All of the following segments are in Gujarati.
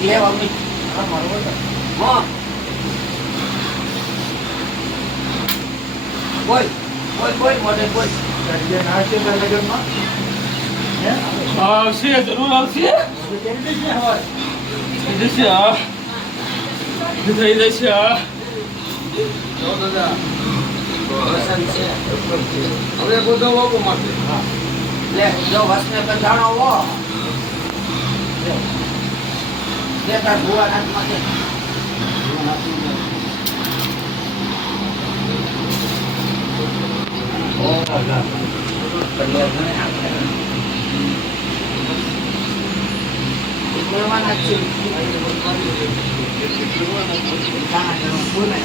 લેવા મી હા મારો હા બોલ બોલ બોલ મોઢે બોલ જે ના છે તે લગનમાં હે આવશે જરૂર આવશે કેમ કે છે હવે જશે આ થઈ જશે આ જો દાદા વસન છે હવે બધો વાગો માટે હા લે જો વસને બંધાણો હો લે તાર ભુવા હાથમાં છે ઓ ભગવાન કલ્યાણ મને આપે ઇકરવાના છે કાના બોલે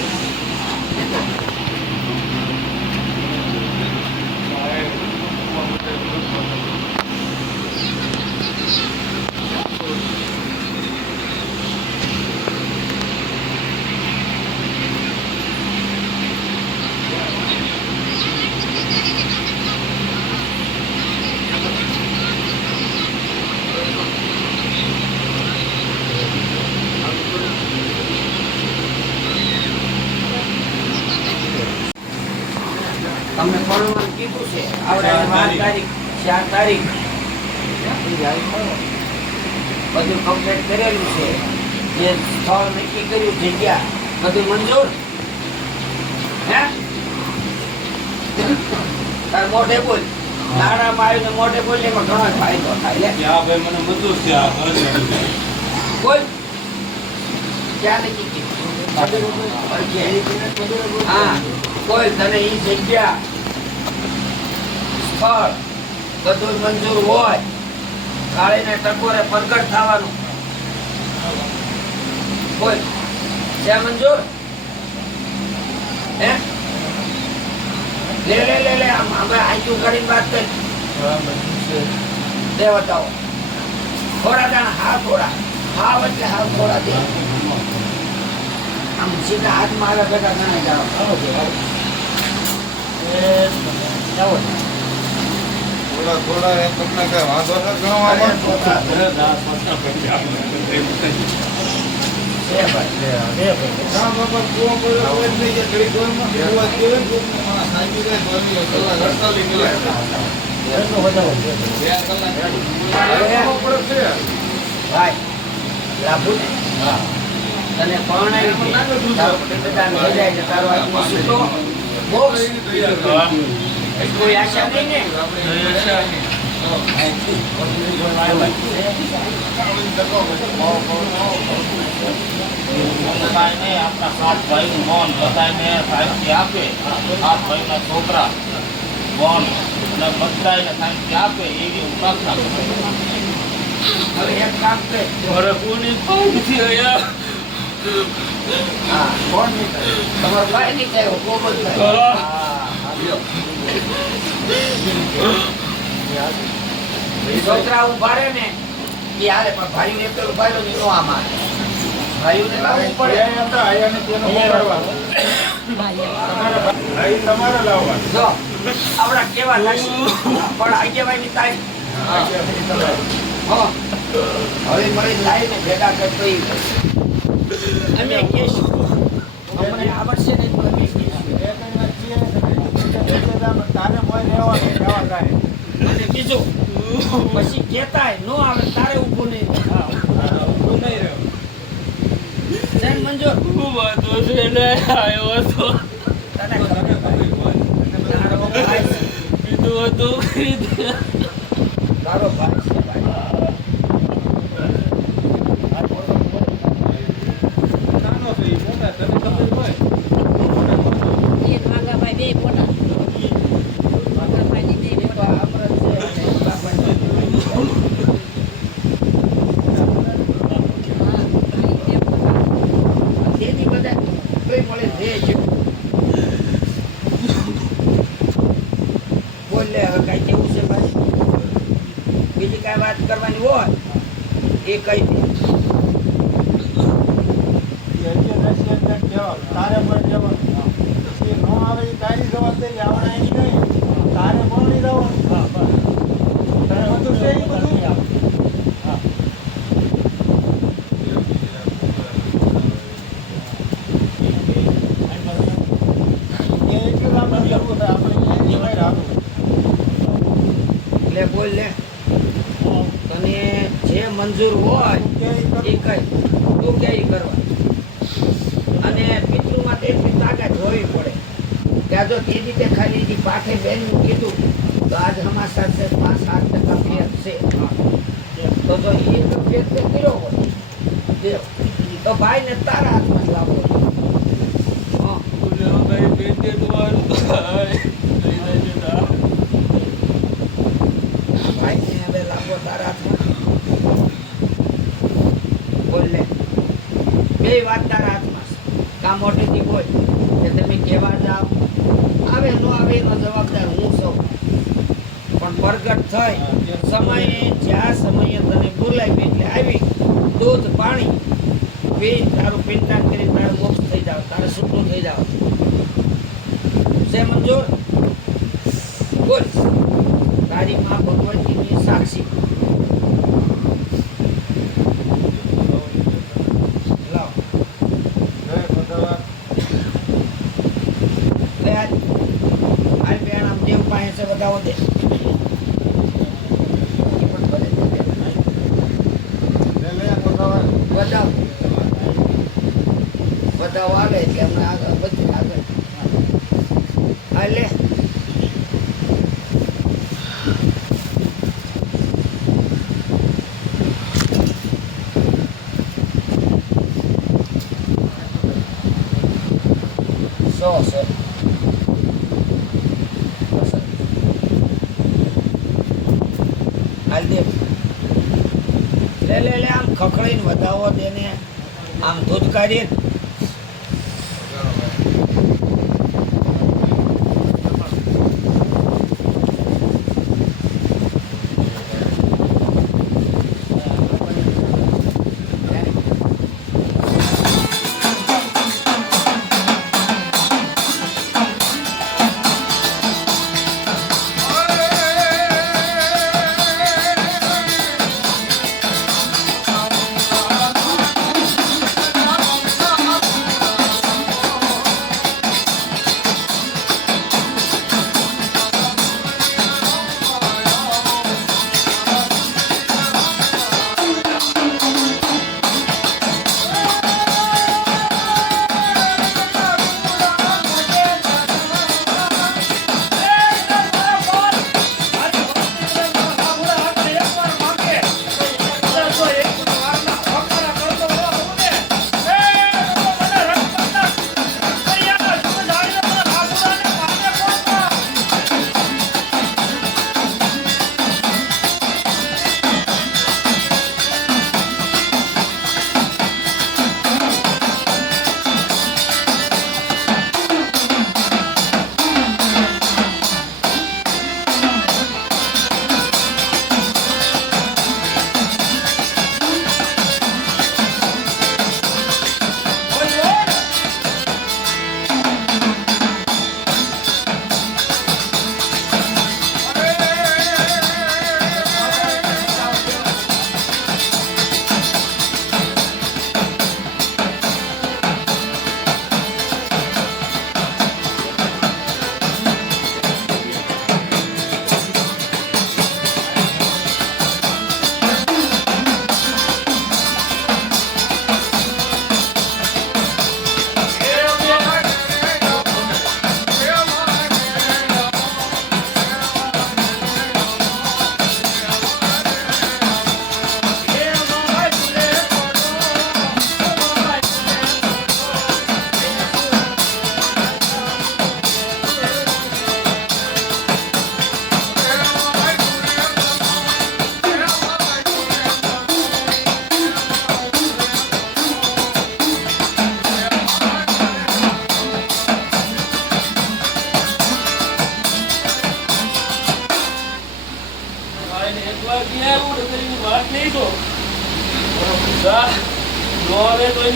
તમને ફોનમાં કીધું છે આવડે 12 તારીખ 4 તારીખ બધું કમ્પ્લીટ કરેલું છે જે સ્થળ નક્કી કર્યું જગ્યા બધું મંજૂર હે તાર મોઢે બોલ નાના માયુને મોઢે બોલ એમાં ઘણો ફાયદો થાય લે ત્યાં ભાઈ મને મજૂર છે આ ઘર બોલ ક્યાં નક્કી કર્યું હા કોઈ તને ઈ જગ્યા સ્થળ બધું મંજૂર હોય કાળીને ટકોરે પ્રગટ થવાનું બોલ છે મંજૂર હે લે લે લે લે અમે આઈક્યુ કરીને વાત કરી દે બતાવો થોડા દાણા હા થોડા હા એટલે હા થોડા દે આમ સીધા હાથમાં આવ્યા ભેગા ઘણા જાઓ જાઓ થોડા થોડા એ તમને કઈ વાંધો ન ગણવામાં ના બાબા કોણ બોલો હોય નહીં કે ઘડી કોઈમાં બોલવા જોઈએ ને મારા સાહેબ કે બોલી કલાક 48 કલાક ભાઈ લાભુ ને હા તને પરણાવી બધા લઈ જાય છે તારો આત્મા સીધો મોક્ષ કોઈ આશા નહીં ને આપણા 7 ભાઈનું મોન બધાને સાહિત્ય આપે 7 ભાઈના છોકરા મોન અને બધાને સાહિત્ય આપે એવી હું પ્રાર્થના કરું હવે એક કામ કર મારે કોની નથી આયા હા કોણ નહીં કરે તમારો ભાઈ નહીં થાય કોમ જ થાય છોકરા ઉભા રહે ને એ હારે પણ ભાઈ ને પેલું ભાઈ નો નો આમાં ભાઈઓને લાવવું પડે તમારે લાવવાનું જો આપણા કેવા લાગશે પણ આગેવાની તારીખ હા હવે મળી લાઈને ભેગા કરતો અમે કહીશું અમને આવડશે ને તો અમે કહીશું તારે મોય રહેવાનું અને બીજું પછી કહેતાય નો આવે તારે ઊભું નહીં જેમ મંજૂર હું વાંધો છે ને આવ્યો હતો તને ખબર તારો ભાઈ છે. કીધું હતું તારો ભાઈ છે ભાઈ નાનો છે ઈ મોટા તને ખબર હોય એક વાઘાભાઈ બે પોતા વાઘાભાઈ ની બે પોતા તેથી બધા કોઈ મળે દે છે બોલ લે હવે કાંઈ કેવું છે ભાઈ બીજી કાંઈ વાત કરવાની હોય એ કહી દે તારે પણ જવાનું પછી ન આવે એ તારી જવાબદારી આવડે એની નહીં તારે પણ નહીં જવાનું બધું છે એ બધું એ કઈ તું કે ઈ કરવા અને પિતૃમાં તો એટલી તાકાત હોવી પડે ત્યાં જો તે રીતે ખાલી જે પાઠે બેનનું કીધું તો આજ અમારા સાથે 5-7% ફેર છે તો જો એ તો ફેર તો કર્યો હોય કર્યો. તો ભાઈને તારા હાથમાં જ લાવો હા ભાઈને હવે લાવો તારા હાથમાં બોલ લે બે વાત તારા હાથમાં છે. કાં મોટેથી બોલ કે તમે કહેવા જાઓ આવે ન આવે એનો જવાબદાર હું છું પણ પ્રગટ થઈ સમયે જ્યાં સમયે તને બોલાવી એટલે આવી દૂધ પાણી પી તારું પિંડાણ કરી તારું મોક્ષ થઈ જાવ તારે છૂટું થઈ જાવ છે મંજૂર બોલ તારી માં ભગવતીની સાક્ષી લાવ લે આ બેન આમ દેવ પાસે છે બતાવો દે ઈ પણ ભલે દે બતાવ બતાવ આવે એટલે હમણાં આગળ બધું આગળ હા લે સો હાલ દે લે આમ ખખડીને વધાવો તેને આમ દૂધ કાઢીએ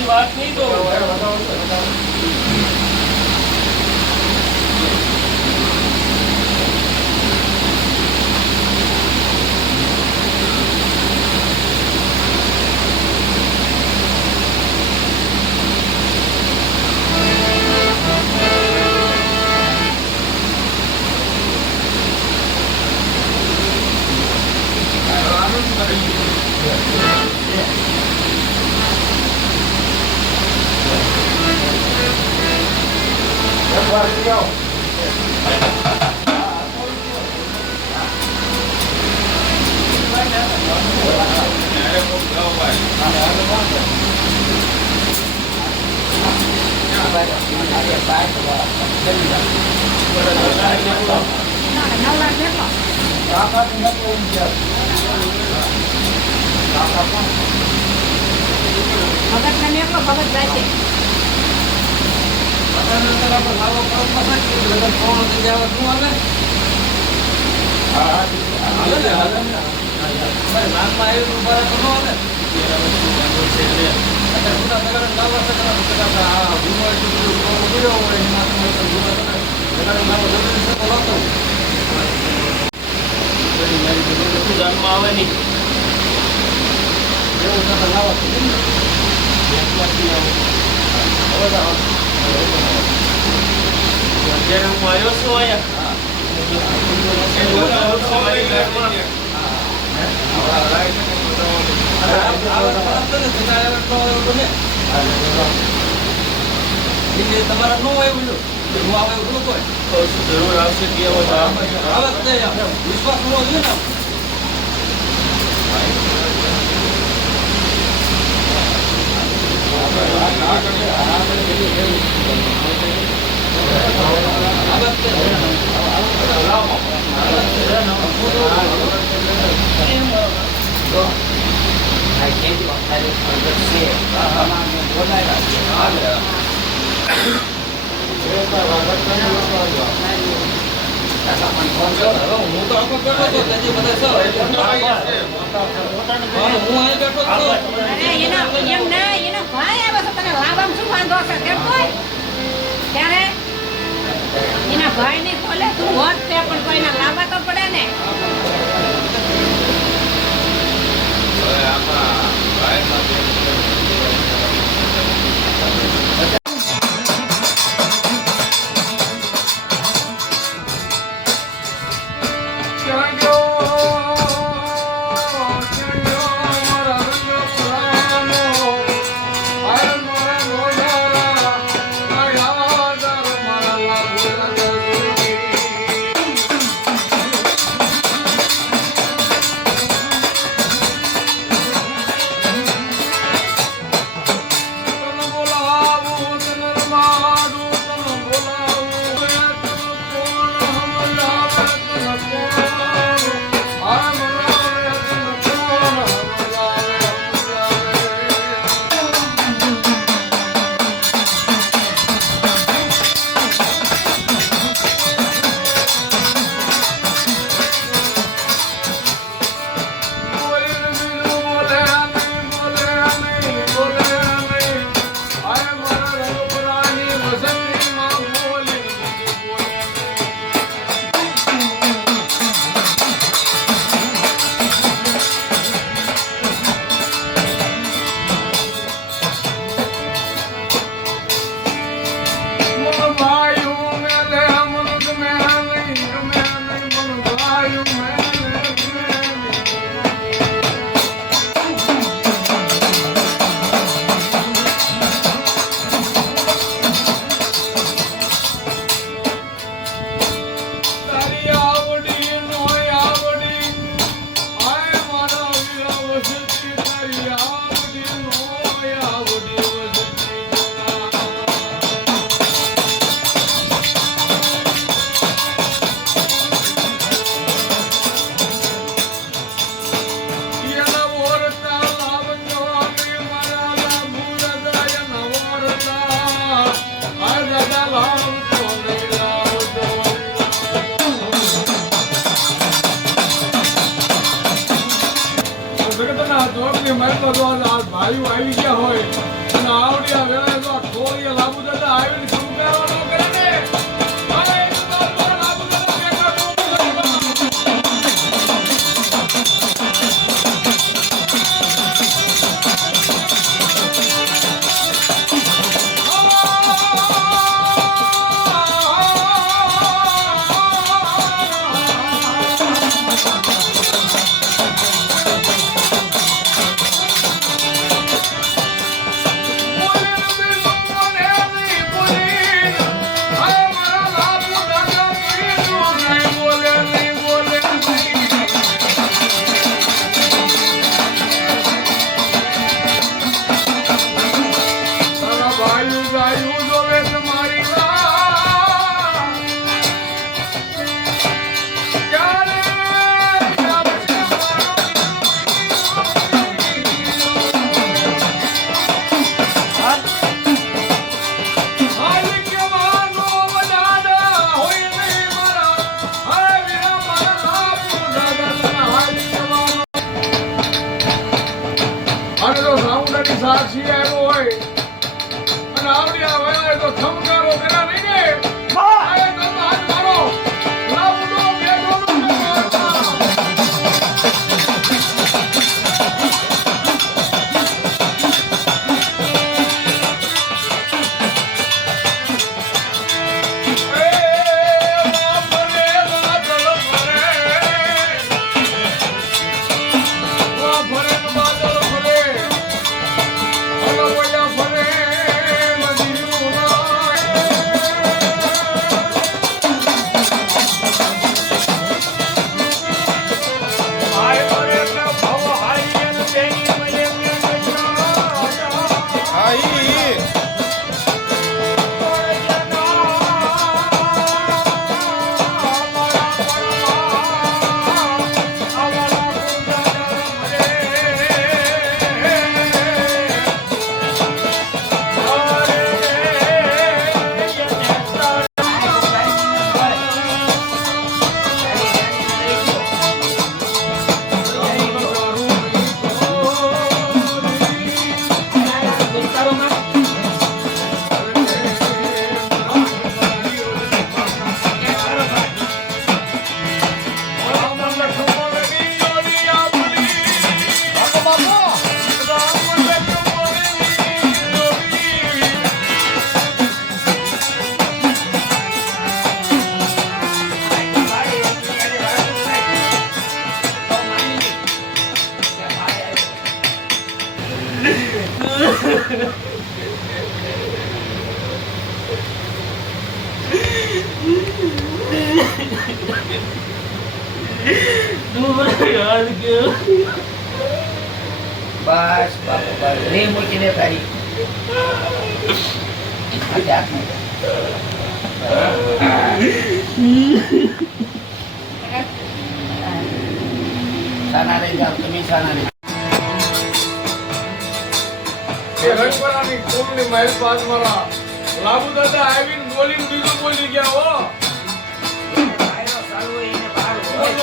વાત નહીં તો ભગતને મેકલો ભગત જાય છે જન્મ આવે નહીં અત્યારે હું આવ્યો છું તમારા નો આવ્યું હું આવે એવું કોઈ જરૂર આવશે કે વિશ્વાસ હોવો જોઈએ ને હું તો આખો બેઠો હતો તેથી બધા હું અહીં બેઠો હતો અરે એના એમ ના એના ભાઈ આવે છે તને લાવવામાં શું વાંધો છે કેમ કોઈ ત્યારે એના ભાઈ ને ખોલે તું હોત તે પણ કોઈને લાવવા તો પડે ને ભાઈઓ આવી ગયા હોય અને આવડિયા વેળા જો ખોરીએ લાગુ જતા આવીને શું કરવાનું કરે ને તરીકે આવ્યો હોય અને આવડી આ વયા તો થમકારો કર્યા નહીં ને આ તમે હાથ મારો લાવડો બેડોનો બસ બાપુ બસ રે મૂકીને તારી સાના રહી જાઓ તમે સાના રહી રંગપરાની કુમની મહેલ પાસ મારા લાભુ દાદા આવીને બોલીને બીજું બોલી ગયા હો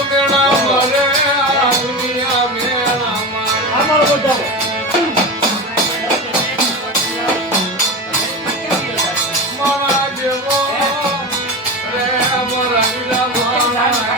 મેણા મારે આ દુનિયા મેણા મારે અમારો બતાવો મારા જેવો રે અમારા લીલા મારા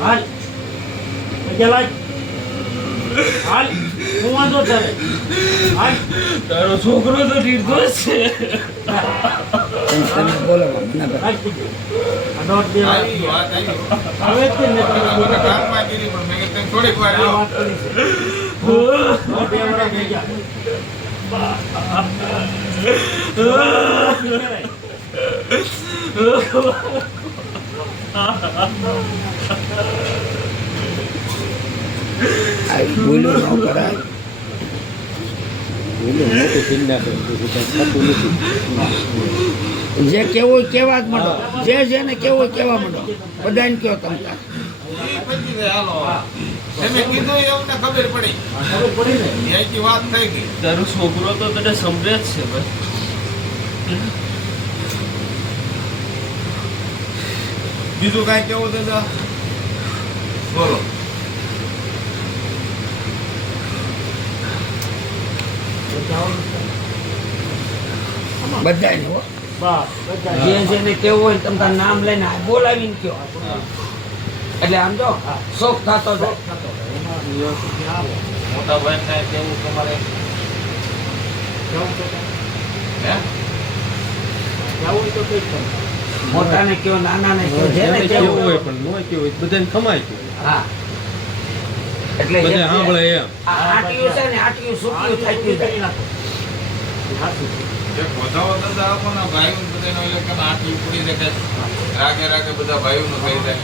હાલ ચલાય હાલ હું વાંધો તારે હાલ તારો છોકરો તો નિર્દોષ છે તમે બોલો મને હાલ આ દોઢ બે વાર હવે જ ને થોડીક વાર આ વાત કરી છે દોઢ બે વાર થઈ ભૂલું ન કરાય જે કેવું હોય કેવા જ માંડો જે જેને કેવું હોય કેવા માંડો બધાને કયો તમે તમે કીધું એમને ખબર પડી ખબર પડી ને અહીંથી વાત થઈ ગઈ તારો છોકરો તો તને સમજે જ છે ભાઈ બીજું કાંઈ કેવું દાદા બોલો બધાને હો બસ બધા જે જેને કેવું હોય તમે તારું નામ લઈને બોલાવીને કયો એટલે આમ જો શોખ થતો જાય મોટા ભાઈ ને કેવું તમારે મોટાને કયો નાનાને કયો જેને કેવું હોય પણ નો કેવું બધાને ખમાય હા એટલે બધે એક- સાંભળે એમ. આ આટિયું છે ને આટિયું સૂક્યું થાક્યું જાય. જે વધાવો ધંધા આપો ને ભાઈઓ બધાનો એટલે કે આટલી ઉપડી દેખાય રાગે રાગે બધા ભાઈઓનું થઈ જાય